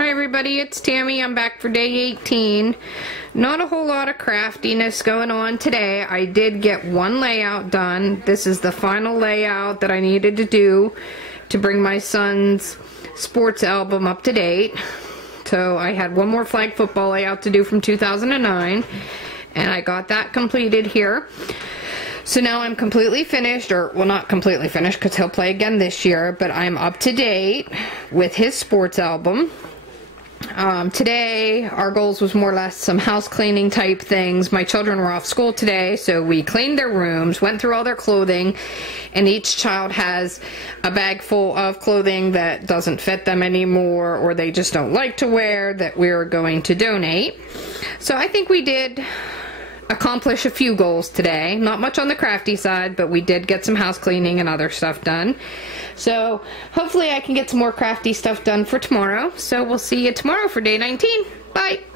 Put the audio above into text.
Hi everybody, it's Tammy. I'm back for day 18. Not a whole lot of craftiness going on today. I did get one layout done. This is the final layout that I needed to do to bring my son's sports album up to date. So I had one more flag football layout to do from 2009, and I got that completed here. So now I'm completely finished, or well, not completely finished because he'll play again this year, but I'm up to date with his sports album. Today our goals was more or less some house cleaning type things. My children were off school today, so we cleaned their rooms, went through all their clothing, and each child has a bag full of clothing that doesn't fit them anymore or they just don't like to wear that we're going to donate. So I think we did accomplish a few goals today. Not much on the crafty side, but we did get some house cleaning and other stuff done. So hopefully I can get some more crafty stuff done for tomorrow. So we'll see you tomorrow for day 19. Bye!